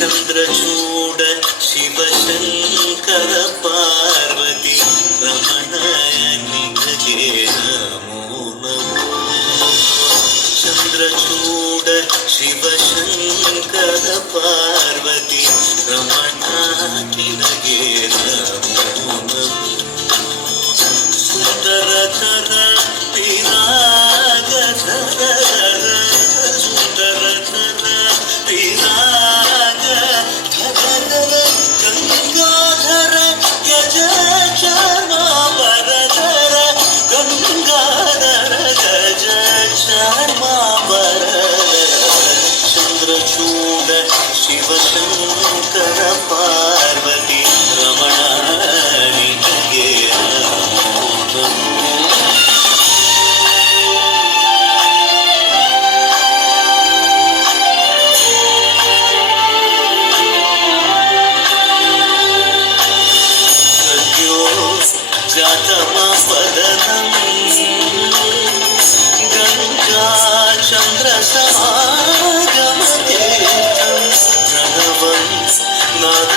चंद्रचूड शिवशंकर पार्वती रमणनिधये नमो नमो। चंद्रचूड शिवशंकर पार्वती रमणनिधये नमो नमो। सुंदरतर विरागधर सुंदरतर विरागधर गंगाधर गज चार्मांबरधर गंगाधर गज चार्मांबरधर। चंद्रचूड शिवशंकर पार्वती रमणनिधये नमो नमो। जातमवदनं गंगा चंद्रसमागमतीर्थं प्रणवं नाद